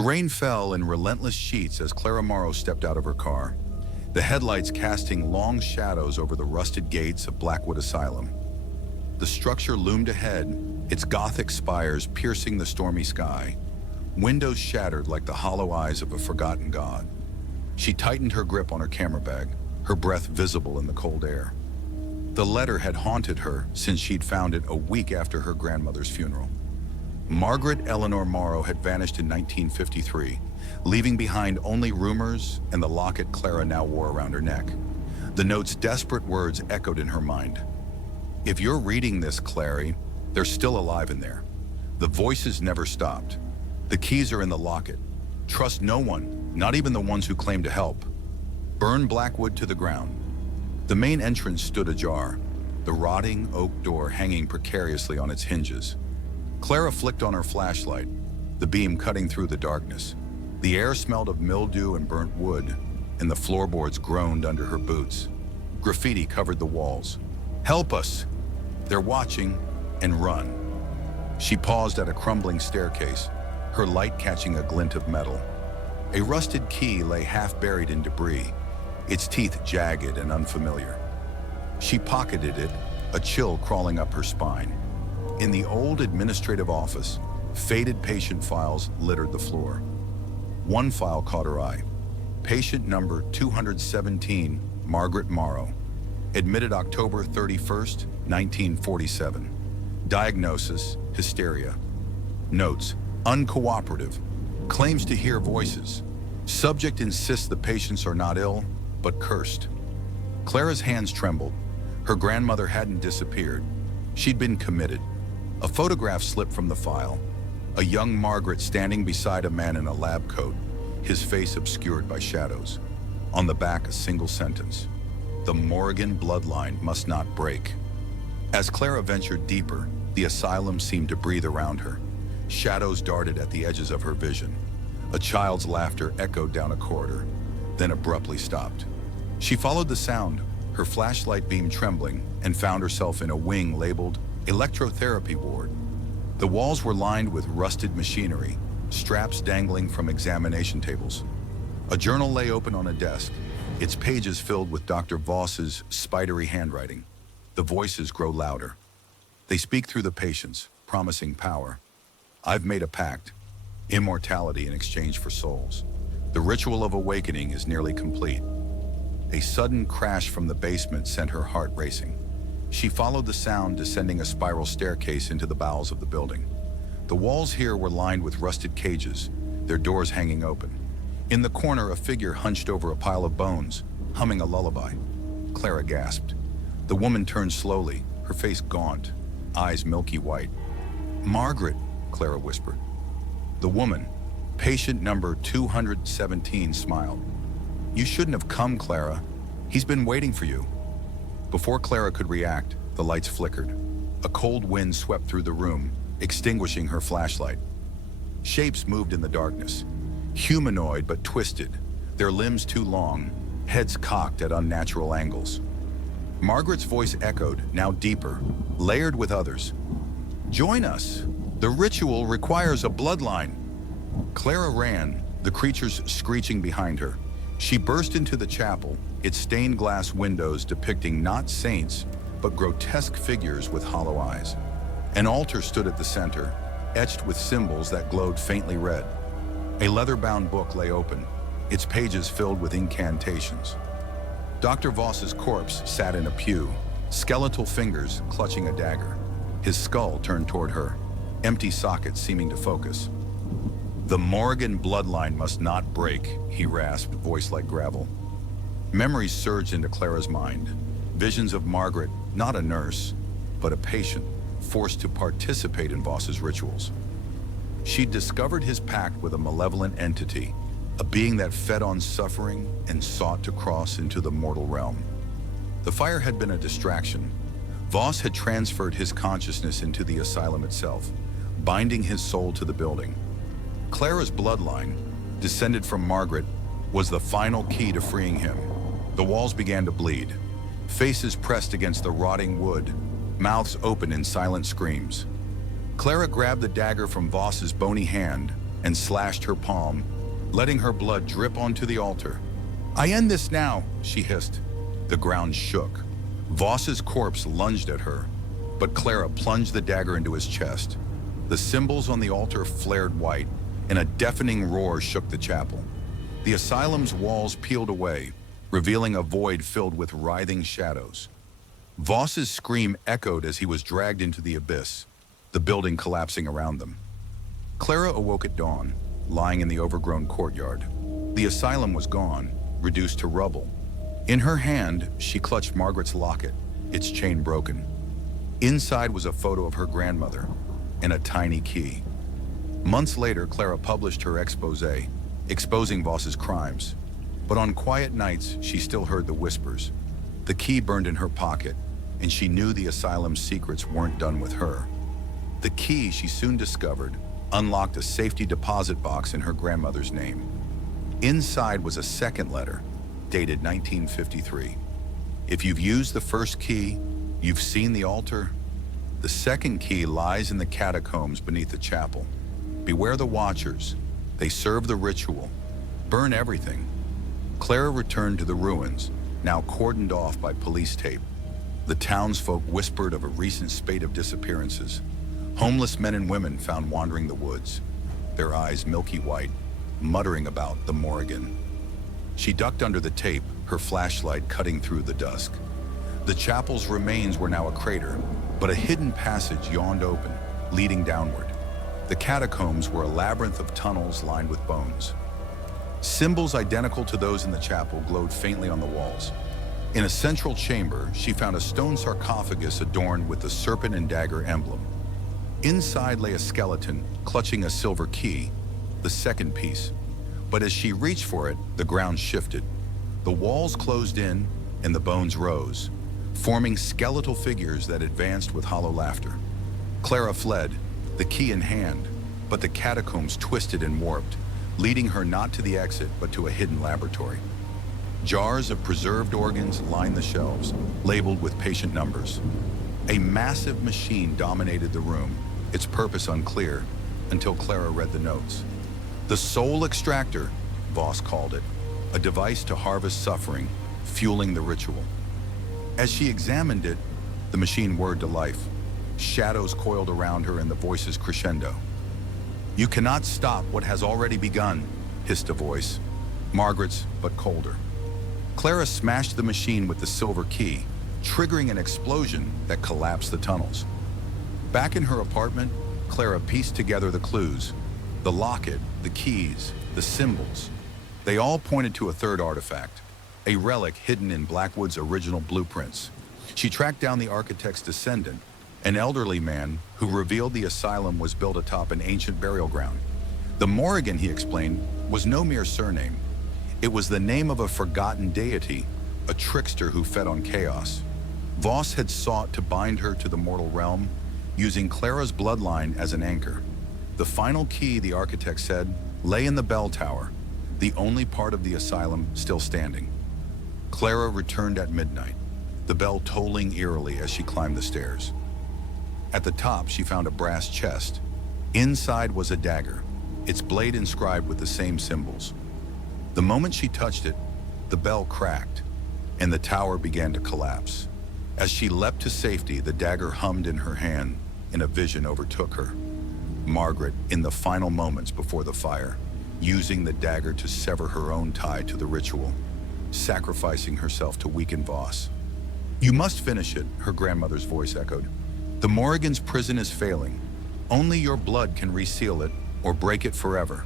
The rain fell in relentless sheets as Clara Morrow stepped out of her car, the headlights casting long shadows over the rusted gates of Blackwood Asylum. The structure loomed ahead, its Gothic spires piercing the stormy sky, windows shattered like the hollow eyes of a forgotten god. She tightened her grip on her camera bag, her breath visible in the cold air. The letter had haunted her since she'd found it a week after her grandmother's funeral. Margaret Eleanor Morrow had vanished in 1953, leaving behind only rumors and the locket Clara now wore around her neck. The note's desperate words echoed in her mind. If you're reading this, Clary, they're still alive in there. The voices never stopped. The keys are in the locket. Trust no one, not even the ones who claim to help. Burn Blackwood to the ground. The main entrance stood ajar, the rotting oak door hanging precariously on its hinges. Clara flicked on her flashlight, the beam cutting through the darkness. The air smelled of mildew and burnt wood, and the floorboards groaned under her boots. Graffiti covered the walls. "Help us! They're watching," and "run." She paused at a crumbling staircase, her light catching a glint of metal. A rusted key lay half buried in debris, its teeth jagged and unfamiliar. She pocketed it, a chill crawling up her spine. In the old administrative office, faded patient files littered the floor. One file caught her eye. Patient number 217, Margaret Morrow. Admitted October 31st, 1947. Diagnosis, hysteria. Notes, uncooperative. Claims to hear voices. Subject insists the patients are not ill, but cursed. Clara's hands trembled. Her grandmother hadn't disappeared. She'd been committed. A photograph slipped from the file. A young Margaret standing beside a man in a lab coat, his face obscured by shadows. On the back, a single sentence. The Morrigan bloodline must not break. As Clara ventured deeper, the asylum seemed to breathe around her. Shadows darted at the edges of her vision. A child's laughter echoed down a corridor, then abruptly stopped. She followed the sound, her flashlight beam trembling, and found herself in a wing labeled electrotherapy ward. The walls were lined with rusted machinery, straps dangling from examination tables. A journal lay open on a desk, its pages filled with Dr. Voss's spidery handwriting. The voices grow louder. They speak through the patients, promising power. "I've made a pact, immortality in exchange for souls. The ritual of awakening is nearly complete." A sudden crash from the basement sent her heart racing. She followed the sound, descending a spiral staircase into the bowels of the building. The walls here were lined with rusted cages, their doors hanging open. In the corner, a figure hunched over a pile of bones, humming a lullaby. Clara gasped. The woman turned slowly, her face gaunt, eyes milky white. "Margaret," Clara whispered. The woman, patient number 217, smiled. "You shouldn't have come, Clara. He's been waiting for you." Before Clara could react, the lights flickered. A cold wind swept through the room, extinguishing her flashlight. Shapes moved in the darkness, humanoid but twisted, their limbs too long, heads cocked at unnatural angles. Margaret's voice echoed, now deeper, layered with others. "Join us. The ritual requires a bloodline." Clara ran, the creatures screeching behind her. She burst into the chapel, its stained glass windows depicting not saints, but grotesque figures with hollow eyes. An altar stood at the center, etched with symbols that glowed faintly red. A leather-bound book lay open, its pages filled with incantations. Dr. Voss's corpse sat in a pew, skeletal fingers clutching a dagger, his skull turned toward her, empty sockets seeming to focus. "The Morrigan bloodline must not break," he rasped, voice like gravel. Memories surged into Clara's mind, visions of Margaret, not a nurse, but a patient, forced to participate in Voss's rituals. She'd discovered his pact with a malevolent entity, a being that fed on suffering and sought to cross into the mortal realm. The fire had been a distraction. Voss had transferred his consciousness into the asylum itself, binding his soul to the building. Clara's bloodline, descended from Margaret, was the final key to freeing him. The walls began to bleed, faces pressed against the rotting wood, mouths open in silent screams. Clara grabbed the dagger from Voss's bony hand, and slashed her palm, letting her blood drip onto the altar. "I end this now," she hissed. The ground shook. Voss's corpse lunged at her, but Clara plunged the dagger into his chest. The symbols on the altar flared white, and a deafening roar shook the chapel. The asylum's walls peeled away, revealing a void filled with writhing shadows. Voss's scream echoed as he was dragged into the abyss, the building collapsing around them. Clara awoke at dawn, lying in the overgrown courtyard. The asylum was gone, reduced to rubble. In her hand, she clutched Margaret's locket, its chain broken. Inside was a photo of her grandmother and a tiny key. Months later, Clara published her exposé, exposing Voss's crimes. But on quiet nights, she still heard the whispers. The key burned in her pocket, and she knew the asylum's secrets weren't done with her. The key, she soon discovered, unlocked a safety deposit box in her grandmother's name. Inside was a second letter, dated 1953. "If you've used the first key, you've seen the altar. The second key lies in the catacombs beneath the chapel. Beware the watchers. They serve the ritual. Burn everything." Clara returned to the ruins, now cordoned off by police tape. The townsfolk whispered of a recent spate of disappearances. Homeless men and women found wandering the woods, their eyes milky white, muttering about the Morrigan. She ducked under the tape, her flashlight cutting through the dusk. The chapel's remains were now a crater, but a hidden passage yawned open, leading downward. The catacombs were a labyrinth of tunnels lined with bones. Symbols identical to those in the chapel glowed faintly on the walls. In a central chamber, she found a stone sarcophagus adorned with the serpent and dagger emblem. Inside lay a skeleton, clutching a silver key, the second piece. But as she reached for it, the ground shifted. The walls closed in, and the bones rose, forming skeletal figures that advanced with hollow laughter. Clara fled, the key in hand, but the catacombs twisted and warped, leading her not to the exit, but to a hidden laboratory. Jars of preserved organs lined the shelves, labeled with patient numbers. A massive machine dominated the room, its purpose unclear, until Clara read the notes. The soul extractor, Voss called it, a device to harvest suffering, fueling the ritual. As she examined it, the machine whirred to life. Shadows coiled around her and the voices crescendo. "You cannot stop what has already begun," hissed a voice, Margaret's but colder. Clara smashed the machine with the silver key, triggering an explosion that collapsed the tunnels. Back in her apartment, Clara pieced together the clues. The locket, the keys, the symbols. They all pointed to a third artifact, a relic hidden in Blackwood's original blueprints. She tracked down the architect's descendant, an elderly man who revealed the asylum was built atop an ancient burial ground. The Morrigan, he explained, was no mere surname. It was the name of a forgotten deity, a trickster who fed on chaos. Voss had sought to bind her to the mortal realm, using Clara's bloodline as an anchor. The final key, the architect said, lay in the bell tower, the only part of the asylum still standing. Clara returned at midnight, the bell tolling eerily as she climbed the stairs. At the top, she found a brass chest. Inside was a dagger, its blade inscribed with the same symbols. The moment she touched it, the bell cracked, and the tower began to collapse. As she leapt to safety, the dagger hummed in her hand, and a vision overtook her. Margaret, in the final moments before the fire, using the dagger to sever her own tie to the ritual, sacrificing herself to weaken Voss. "You must finish it," her grandmother's voice echoed. "The Morrigan's prison is failing. Only your blood can reseal it or break it forever."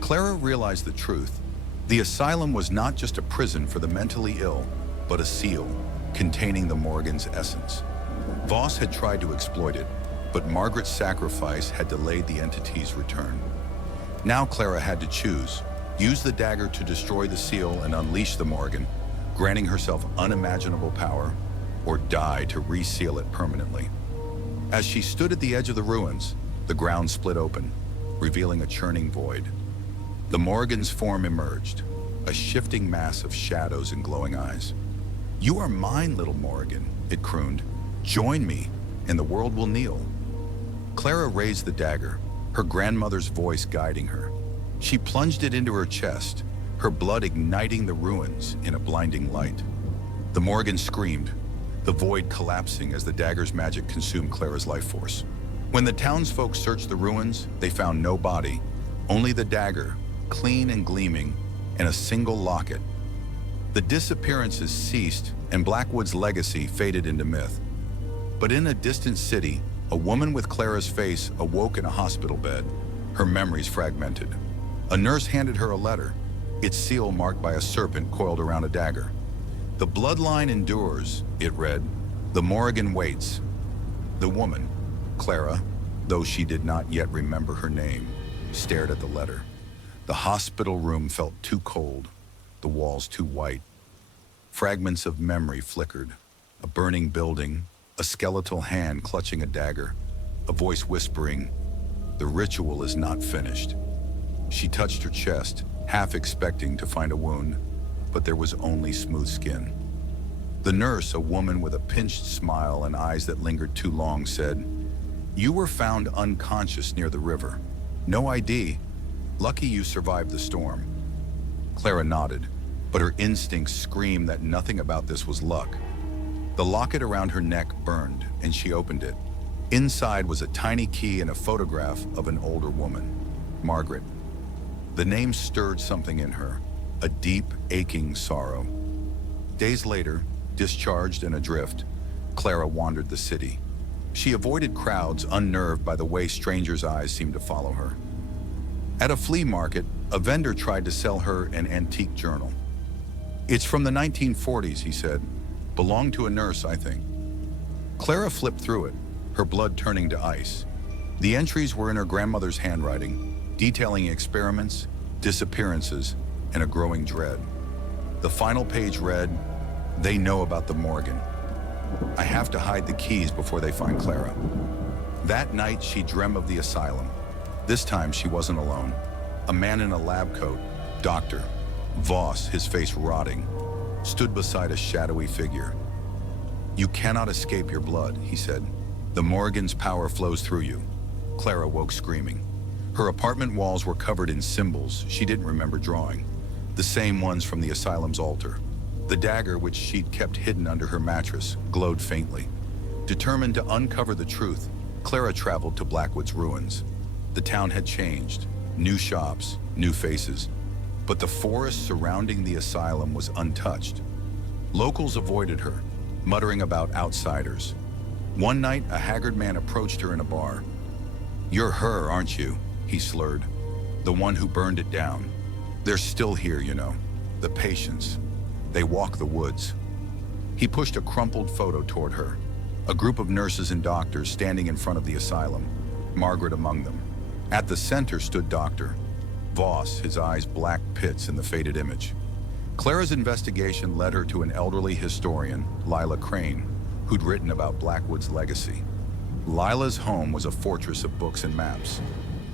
Clara realized the truth. The asylum was not just a prison for the mentally ill, but a seal containing the Morrigan's essence. Voss had tried to exploit it, but Margaret's sacrifice had delayed the entity's return. Now Clara had to choose: use the dagger to destroy the seal and unleash the Morrigan, granting herself unimaginable power, or die to reseal it permanently. As she stood at the edge of the ruins, the ground split open, revealing a churning void. The Morrigan's form emerged, a shifting mass of shadows and glowing eyes. "You are mine, little Morrigan," it crooned. "Join me, and the world will kneel." Clara raised the dagger, her grandmother's voice guiding her. She plunged it into her chest, her blood igniting the ruins in a blinding light. The Morrigan screamed, the void collapsing as the dagger's magic consumed Clara's life force. When the townsfolk searched the ruins, they found no body, only the dagger, clean and gleaming, and a single locket. The disappearances ceased, and Blackwood's legacy faded into myth. But in a distant city, a woman with Clara's face awoke in a hospital bed, her memories fragmented. A nurse handed her a letter, its seal marked by a serpent coiled around a dagger. "The bloodline endures," it read. "The Morrigan waits." The woman, Clara, though she did not yet remember her name, stared at the letter. The hospital room felt too cold, the walls too white. Fragments of memory flickered. A burning building, a skeletal hand clutching a dagger, a voice whispering, "The ritual is not finished." She touched her chest, half expecting to find a wound, but there was only smooth skin. The nurse, a woman with a pinched smile and eyes that lingered too long, said, "You were found unconscious near the river. No ID. Lucky you survived the storm." Clara nodded, but her instincts screamed that nothing about this was luck. The locket around her neck burned, and she opened it. Inside was a tiny key and a photograph of an older woman, Margaret. The name stirred something in her, a deep, aching sorrow. Days later, discharged and adrift, Clara wandered the city. She avoided crowds, unnerved by the way strangers' eyes seemed to follow her. At a flea market, a vendor tried to sell her an antique journal. "It's from the 1940s, he said. "Belonged to a nurse, I think." Clara flipped through it, her blood turning to ice. The entries were in her grandmother's handwriting, detailing experiments, disappearances, and a growing dread. The final page read, "They know about the Morrigan. I have to hide the keys before they find Clara." That night, she dreamt of the asylum. This time, she wasn't alone. A man in a lab coat, Dr. Voss, his face rotting, stood beside a shadowy figure. "You cannot escape your blood," he said. "The Morrigan's power flows through you." Clara woke screaming. Her apartment walls were covered in symbols she didn't remember drawing, the same ones from the asylum's altar. The dagger, which she'd kept hidden under her mattress, glowed faintly. Determined to uncover the truth, Clara traveled to Blackwood's ruins. The town had changed, new shops, new faces, but the forest surrounding the asylum was untouched. Locals avoided her, muttering about outsiders. One night, a haggard man approached her in a bar. "You're her, aren't you?" he slurred. "The one who burned it down. They're still here, you know. The patients. They walk the woods." He pushed a crumpled photo toward her. A group of nurses and doctors standing in front of the asylum, Margaret among them. At the center stood Dr. Voss, his eyes black pits in the faded image. Clara's investigation led her to an elderly historian, Lila Crane, who'd written about Blackwood's legacy. Lila's home was a fortress of books and maps.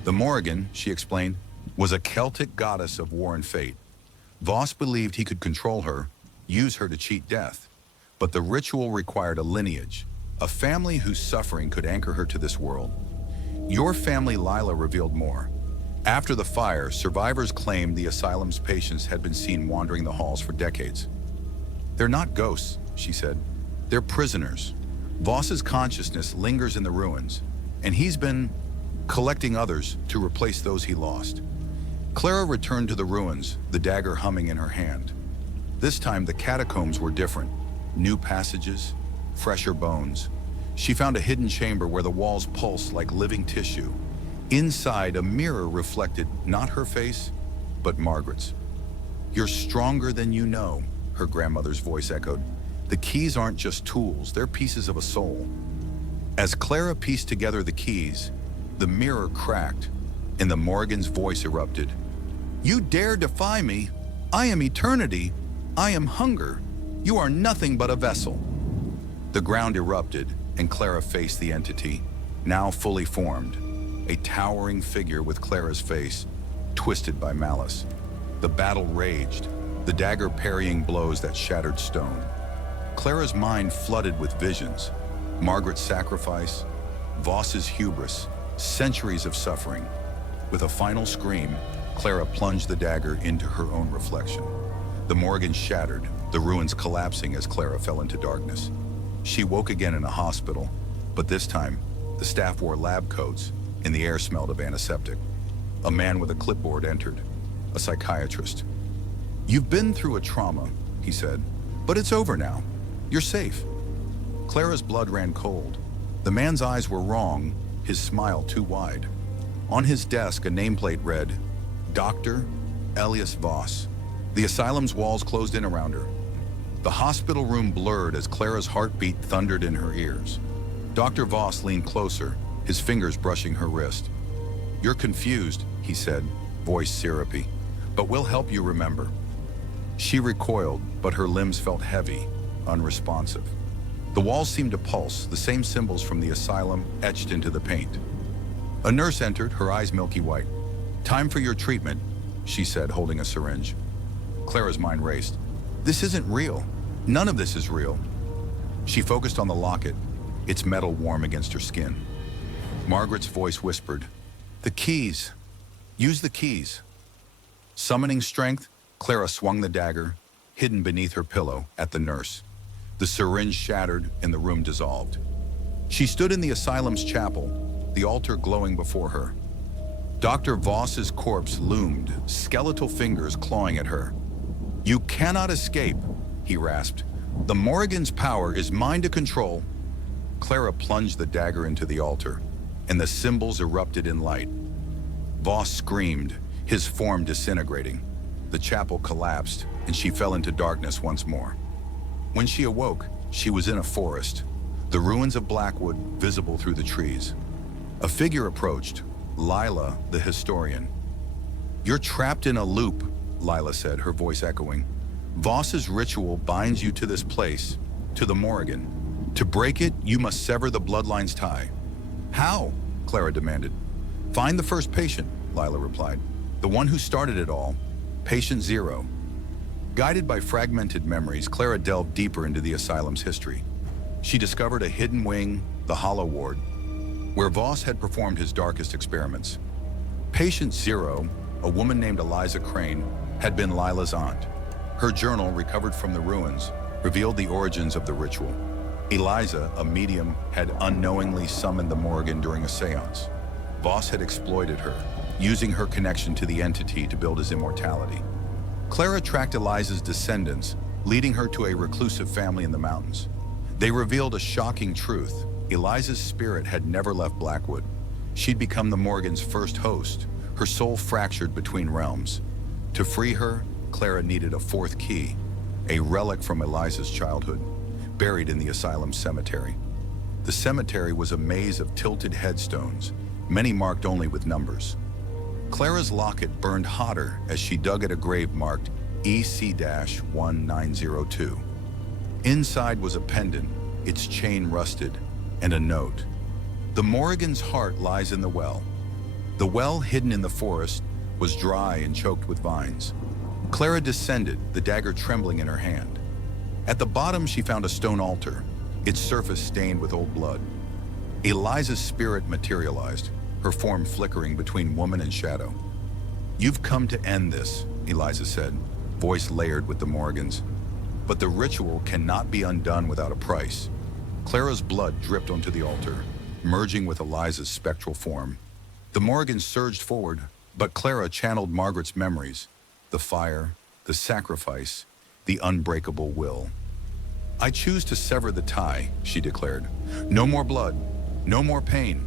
The Morrigan, she explained, was a Celtic goddess of war and fate. Voss believed he could control her, use her to cheat death. But the ritual required a lineage, a family whose suffering could anchor her to this world. Your family, Lila revealed more. After the fire, survivors claimed the asylum's patients had been seen wandering the halls for decades. "They're not ghosts," she said. "They're prisoners. Voss's consciousness lingers in the ruins, and he's been collecting others to replace those he lost." Clara returned to the ruins, the dagger humming in her hand. This time, the catacombs were different. New passages, fresher bones. She found a hidden chamber where the walls pulsed like living tissue. Inside, a mirror reflected not her face, but Margaret's. "You're stronger than you know," her grandmother's voice echoed. "The keys aren't just tools, they're pieces of a soul." As Clara pieced together the keys, the mirror cracked, and the Morrigan's voice erupted. "You dare defy me? I am eternity. I am hunger. You are nothing but a vessel." The ground erupted, and Clara faced the entity, now fully formed, a towering figure with Clara's face, twisted by malice. The battle raged, the dagger parrying blows that shattered stone. Clara's mind flooded with visions. Margaret's sacrifice, Voss's hubris, Centuries of suffering. With a final scream, Clara plunged the dagger into her own reflection. The Morrigan shattered, the ruins collapsing as Clara fell into darkness. She woke again in a hospital, but this time, the staff wore lab coats and the air smelled of antiseptic. A man with a clipboard entered, a psychiatrist. "You've been through a trauma," he said, "but it's over now. You're safe." Clara's blood ran cold. The man's eyes were wrong, his smile too wide. On his desk, a nameplate read, "Dr. Elias Voss." The asylum's walls closed in around her. The hospital room blurred as Clara's heartbeat thundered in her ears. Dr. Voss leaned closer, his fingers brushing her wrist. "You're confused," he said, voice syrupy, "but we'll help you remember." She recoiled, but her limbs felt heavy, unresponsive. The walls seemed to pulse, the same symbols from the asylum etched into the paint. A nurse entered, her eyes milky white. "Time for your treatment," she said, holding a syringe. Clara's mind raced. This isn't real. None of this is real. She focused on the locket, its metal warm against her skin. Margaret's voice whispered, "The keys. Use the keys." Summoning strength, Clara swung the dagger, hidden beneath her pillow, at the nurse. The syringe shattered and the room dissolved. She stood in the asylum's chapel, the altar glowing before her. Dr. Voss's corpse loomed, skeletal fingers clawing at her. "You cannot escape," he rasped. "The Morrigan's power is mine to control." Clara plunged the dagger into the altar, and the symbols erupted in light. Voss screamed, his form disintegrating. The chapel collapsed, and she fell into darkness once more. When she awoke, she was in a forest, the ruins of Blackwood visible through the trees. A figure approached, Lila, the historian. "You're trapped in a loop," Lila said, her voice echoing. "Voss's ritual binds you to this place, to the Morrigan. To break it, you must sever the bloodline's tie." "How?" Clara demanded. "Find the first patient," Lila replied. "The one who started it all, patient zero." Guided by fragmented memories, Clara delved deeper into the asylum's history. She discovered a hidden wing, the Hollow Ward, where Voss had performed his darkest experiments. Patient zero, a woman named Eliza Crane, had been Lila's aunt. Her journal, recovered from the ruins, revealed the origins of the ritual. Eliza, a medium, had unknowingly summoned the Morrigan during a seance. Voss had exploited her, using her connection to the entity to build his immortality. Clara tracked Eliza's descendants, leading her to a reclusive family in the mountains. They revealed a shocking truth. Eliza's spirit had never left Blackwood. She'd become the Morrigan's first host, her soul fractured between realms. To free her, Clara needed a fourth key, a relic from Eliza's childhood, buried in the asylum cemetery. The cemetery was a maze of tilted headstones, many marked only with numbers. Clara's locket burned hotter as she dug at a grave marked EC-1902. Inside was a pendant, its chain rusted, and a note. "The Morrigan's heart lies in the well." The well, hidden in the forest, was dry and choked with vines. Clara descended, the dagger trembling in her hand. At the bottom, she found a stone altar, its surface stained with old blood. Eliza's spirit materialized, her form flickering between woman and shadow. "You've come to end this," Eliza said, voice layered with the Morrigan's. "But the ritual cannot be undone without a price." Clara's blood dripped onto the altar, merging with Eliza's spectral form. The Morrigan surged forward, but Clara channeled Margaret's memories, the fire, the sacrifice, the unbreakable will. "I choose to sever the tie," she declared. "No more blood, no more pain."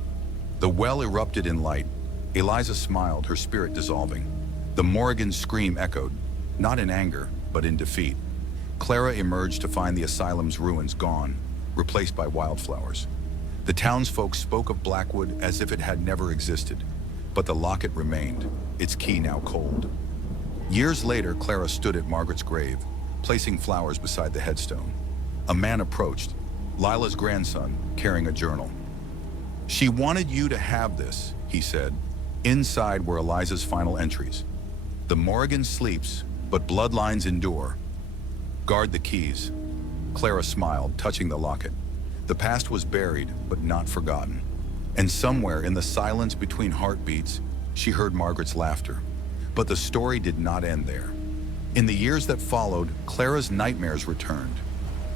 The well erupted in light. Eliza smiled, her spirit dissolving. The Morrigan's scream echoed, not in anger, but in defeat. Clara emerged to find the asylum's ruins gone, replaced by wildflowers. The townsfolk spoke of Blackwood as if it had never existed, but the locket remained, its key now cold. Years later, Clara stood at Margaret's grave, placing flowers beside the headstone. A man approached, Lila's grandson, carrying a journal. "She wanted you to have this," he said. Inside were Eliza's final entries. "The Morrigan sleeps, but bloodlines endure. Guard the keys." Clara smiled, touching the locket. The past was buried, but not forgotten. And somewhere in the silence between heartbeats, she heard Margaret's laughter. But the story did not end there. In the years that followed, Clara's nightmares returned.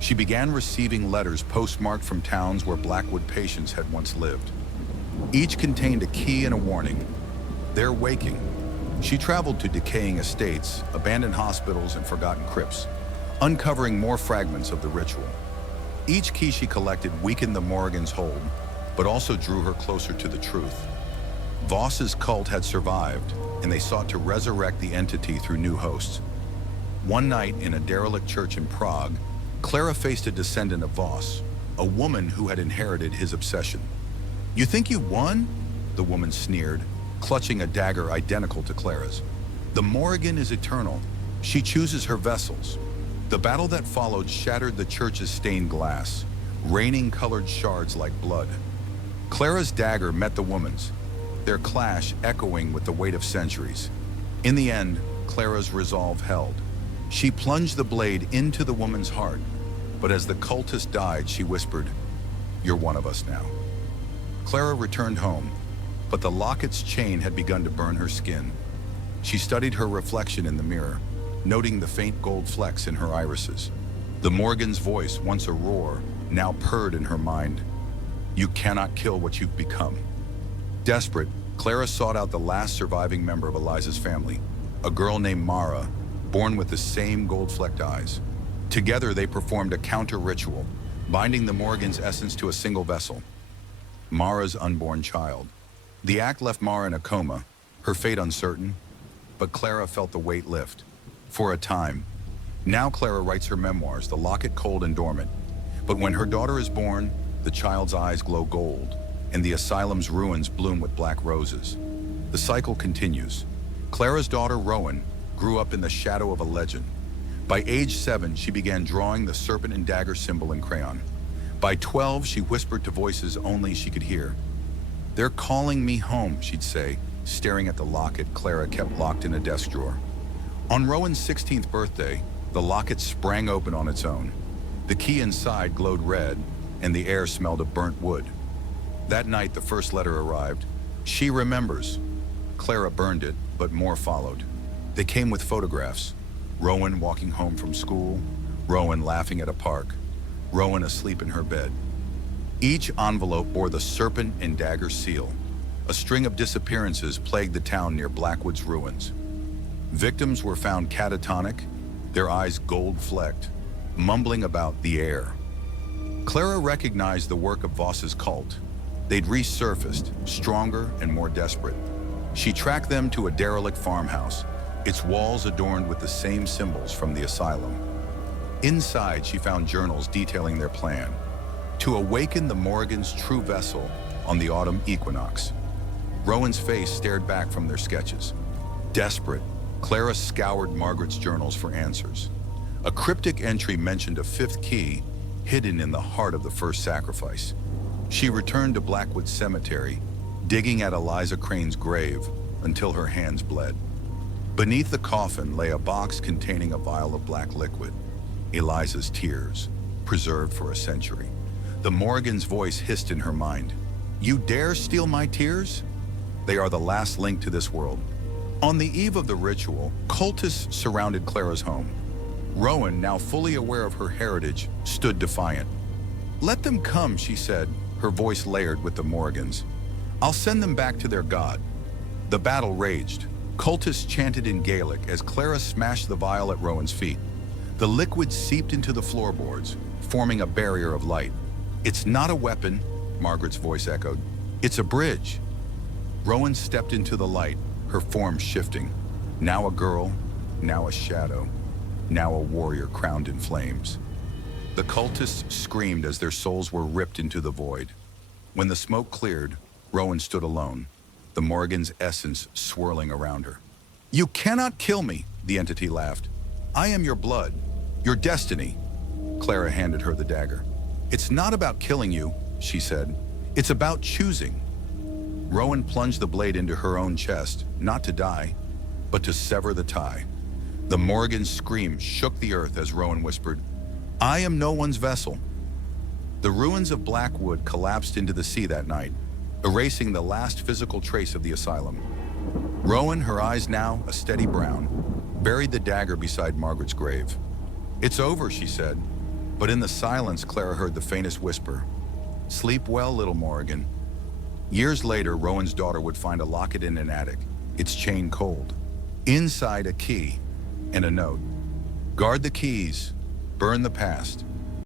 She began receiving letters postmarked from towns where Blackwood patients had once lived. Each contained a key and a warning. They're waking. She traveled to decaying estates, abandoned hospitals, and forgotten crypts, uncovering more fragments of the ritual. Each key she collected weakened the Morrigan's hold, but also drew her closer to the truth. Voss's cult had survived, and they sought to resurrect the entity through new hosts. One night in a derelict church in Prague, Clara faced a descendant of Voss, a woman who had inherited his obsession. "You think you won?" the woman sneered, clutching a dagger identical to Clara's. "The Morrigan is eternal. She chooses her vessels." The battle that followed shattered the church's stained glass, raining colored shards like blood. Clara's dagger met the woman's, their clash echoing with the weight of centuries. In the end, Clara's resolve held. She plunged the blade into the woman's heart, but as the cultist died, she whispered, "You're one of us now." Clara returned home, but the locket's chain had begun to burn her skin. She studied her reflection in the mirror, noting the faint gold flecks in her irises. The Morrigan's voice, once a roar, now purred in her mind. "You cannot kill what you've become." Desperate, Clara sought out the last surviving member of Eliza's family, a girl named Mara, born with the same gold-flecked eyes. Together they performed a counter-ritual, binding the Morrigan's essence to a single vessel, Mara's unborn child. The act left Mara in a coma, her fate uncertain, but Clara felt the weight lift. For a time. Now Clara writes her memoirs, the locket cold and dormant. But when her daughter is born, the child's eyes glow gold, and the asylum's ruins bloom with black roses. The cycle continues. Clara's daughter, Rowan, grew up in the shadow of a legend. By age 7, she began drawing the serpent and dagger symbol in crayon. By 12, she whispered to voices only she could hear. "They're calling me home," she'd say, staring at the locket Clara kept locked in a desk drawer. On Rowan's 16th birthday, the locket sprang open on its own. The key inside glowed red, and the air smelled of burnt wood. That night, the first letter arrived. She remembers. Clara burned it, but more followed. They came with photographs. Rowan walking home from school, Rowan laughing at a park, Rowan asleep in her bed. Each envelope bore the serpent and dagger seal. A string of disappearances plagued the town near Blackwood's ruins. Victims were found catatonic, their eyes gold-flecked, mumbling about the air. Clara recognized the work of Voss's cult. They'd resurfaced, stronger and more desperate. She tracked them to a derelict farmhouse, its walls adorned with the same symbols from the asylum. Inside, she found journals detailing their plan, to awaken the Morrigan's true vessel on the autumn equinox. Rowan's face stared back from their sketches. Desperate, Clara scoured Margaret's journals for answers. A cryptic entry mentioned a fifth key hidden in the heart of the first sacrifice. She returned to Blackwood Cemetery, digging at Eliza Crane's grave until her hands bled. Beneath the coffin lay a box containing a vial of black liquid, Eliza's tears, preserved for a century. The Morrigan's voice hissed in her mind. "You dare steal my tears? They are the last link to this world." On the eve of the ritual, cultists surrounded Clara's home. Rowan, now fully aware of her heritage, stood defiant. "Let them come," she said, her voice layered with the Morrigans. "I'll send them back to their god." The battle raged. Cultists chanted in Gaelic as Clara smashed the vial at Rowan's feet. The liquid seeped into the floorboards, forming a barrier of light. "It's not a weapon," Margaret's voice echoed. "It's a bridge." Rowan stepped into the light, her form shifting. Now a girl, now a shadow, now a warrior crowned in flames. The cultists screamed as their souls were ripped into the void. When the smoke cleared, Rowan stood alone, the Morrigan's essence swirling around her. "You cannot kill me," the entity laughed. "I am your blood, your destiny." Clara handed her the dagger. "It's not about killing you," she said. "It's about choosing." Rowan plunged the blade into her own chest, not to die, but to sever the tie. The Morrigan's scream shook the earth as Rowan whispered, "I am no one's vessel." The ruins of Blackwood collapsed into the sea that night, erasing the last physical trace of the asylum. Rowan, her eyes now a steady brown, buried the dagger beside Margaret's grave. "It's over," she said, but in the silence Clara heard the faintest whisper. "Sleep well, little Morrigan." Years later, Rowan's daughter would find a locket in an attic, its chain cold. Inside, a key and a note. "Guard the keys, burn the past,